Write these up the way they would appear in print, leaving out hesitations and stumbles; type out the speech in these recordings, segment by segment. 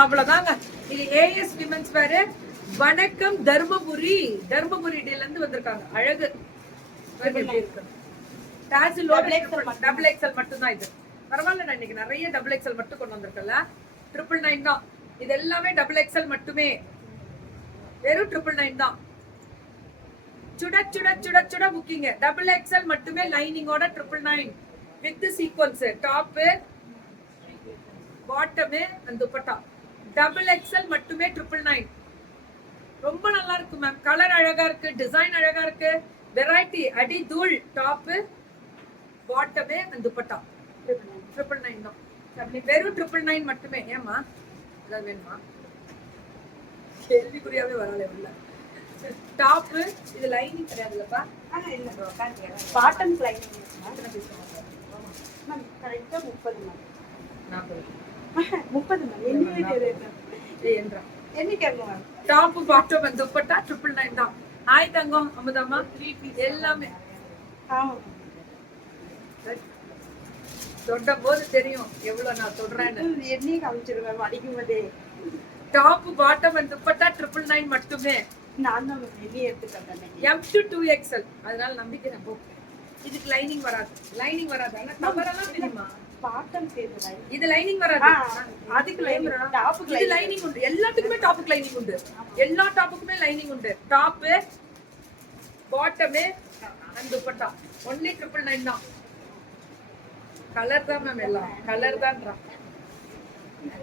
அவ்வளவுதாங்க. இது as women's வேர். வணக்கம் தர்மபுரி. தர்மபுரில இருந்து வந்திருக்காங்க. அழகு டபுள் எக்ஸல் மட்டும் தான் இது. பரவாயில்ல, நான் இன்னைக்கு நிறைய டபுள் எக்ஸல் மட்டும் கொண்டு வந்திருக்கல. 999 தான். இது எல்லாமே டபுள் எக்ஸல் மட்டுமே. வெறும் 999 தான். சுட சுட சுட சுட புக்கிங். டபுள் எக்ஸல் மட்டுமே லைனிங்கோட 999 with sequence. Top bottom and dupatta. Double XL மட்டுமே 999. ரொம்ப நல்லா இருக்கு மேம். கலர் அழகா இருக்கு, டிசைன் அழகா இருக்கு, வெரைட்டி அடி தூள். டாப் பாட்டம் அண்ட் துப்பட்டா 999 தான். வெறும் 999 மட்டுமே. ஏமா அதான் வேணுமா? கேள்விக்குறியாவே வரல உள்ள. டாப் இது லைனிங் கிடையாதுலப்பா. இல்ல பாட்டம் லைனிங். மேம் கரெக்ட்டா 30 மேம். 40 மேம். என்றா என்ன கேங்க ma'am? Top bottom and dupatta 999 தான். ஹாய் தங்கம் அமுதம்மா. 3 பீஸ் எல்லாமே. ஆமா. தொட்ட போது தெரியும் எவ்வளவு நான் சொல்றேன்னு. என்னையே காமிச்சிருவேன் அடிக்கும் போதே. டாப் பாட்டம் அண்ட் துப்பட்டா 999 மட்டுமே. நான் தான் வெளியே எடுத்துட்டேன். M to 2XL. அதனால நம்பிக்கை நான் போறேன். இதுக்கு லைனிங் வராது. லைனிங் வராது. ஆனா கவர் எல்லாம் தெரியுமா? பாட்டம் சேருது. இது லைனிங் வராது. அதுக்கு லைனிங் டாப்புக்கு இது லைனிங் உண்டு. எல்லாத்துக்குமே டாப்புக்கு லைனிங் உண்டு. எல்லா டாப்புக்குமே லைனிங் உண்டு. Top bottom and dupatta only 999 தான். கலர் தான் மேம். எல்லாம் கலர் தான்டா.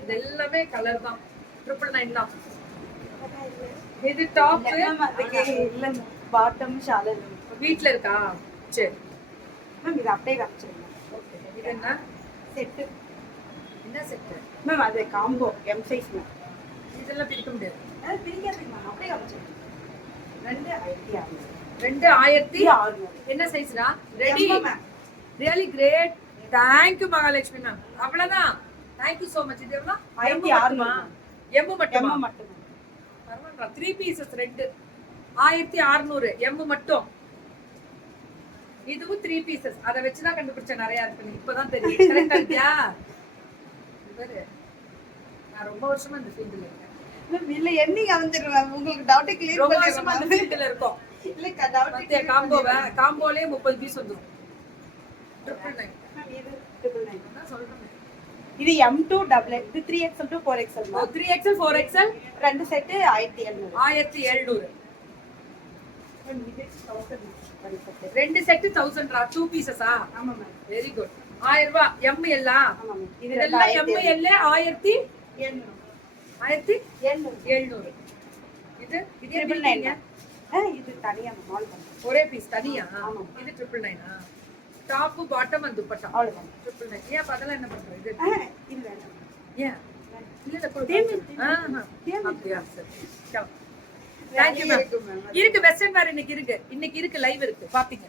இது எல்லாமே கலர் தான். 999 தான். இது டாப் அதுக்கு இல்ல பாட்டம் ஷால் வீட்ல இருக்கா? சரி மேம் இது அப்படியே காமிச்சிருங்க. ஓகே. இது என்ன செட்? என்ன செட் மேம்? அது காம்போ M சைஸ் மேம். இதெல்லாம் பிரிக்க முடியாது. அது பிரிக்காதீங்க மேம். அப்படியே காமிச்சிருங்க. 2600. 2600. என்ன சைஸ்டா? Ready ma'am. Really great. Thank you Mahalakshmi ma'am. அவ்வளவுதான். Thank you so much. இது எவ்வளவு? 1600. M மட்டுமா? M மட்டும். பரவாயில்லை. 3 பீசஸ் ரெண்டு 1600. M மட்டும். இதுவும் 3 பீசஸ். அத வச்சு தான் கண்டுபிடிச்சேன் நிறைய இருக்கு. இப்பதான் தெரியும். கரெக்ட்டா இருக்கியா? பாரு, நான் ரொம்ப வருஷமா இந்த ஃபீல்ட்ல இருக்கேன். மேம் இல்ல என்னைக்கு காமிச்சிருவேன். உங்களுக்கு டவுட் கிளியர் ரொம்ப வருஷமா இந்த ஃபீல்ட்ல இருக்கோம். இல்ல டவுட் மத்திய காம்போலே 30 பீஸ் வந்துரும். 999. மேம் இது 999 நான் சொல்றேன். இது M2 டபுள் இது 3XL to 4XL. 3XL 4XL ரெண்டு செட் 1700. 1700. மேம் இது 1000 ரெண்டு செட் 1000 ரா. 2 பீசஸா? ஆமா மேம். Very good. 1000 ரூபாய். M எல்லாம். ஆமா மேம். இதெல்லாம் M L 1700. 1700. இது இது 999. இது தனியா மால் பண்ணு. ஒரே பீஸ் தனியா? ஆமா. இது 999. டாப் பாட்டம் அண்ட் துப்பட்டா அவ்வளவுதான். 999. ஏன் அதெல்லாம் என்ன பண்றது? இது இது வேண்டாம். ஏன் இல்ல இல்ல தேமி. அப்படியா? சரி. Thank you ma'am. இருக்கு வெஸ்டர்ன் வேர் இன்னைக்கு இருக்கு. இன்னைக்கு இருக்கு லைவ் இருக்கு. பாத்தீங்க.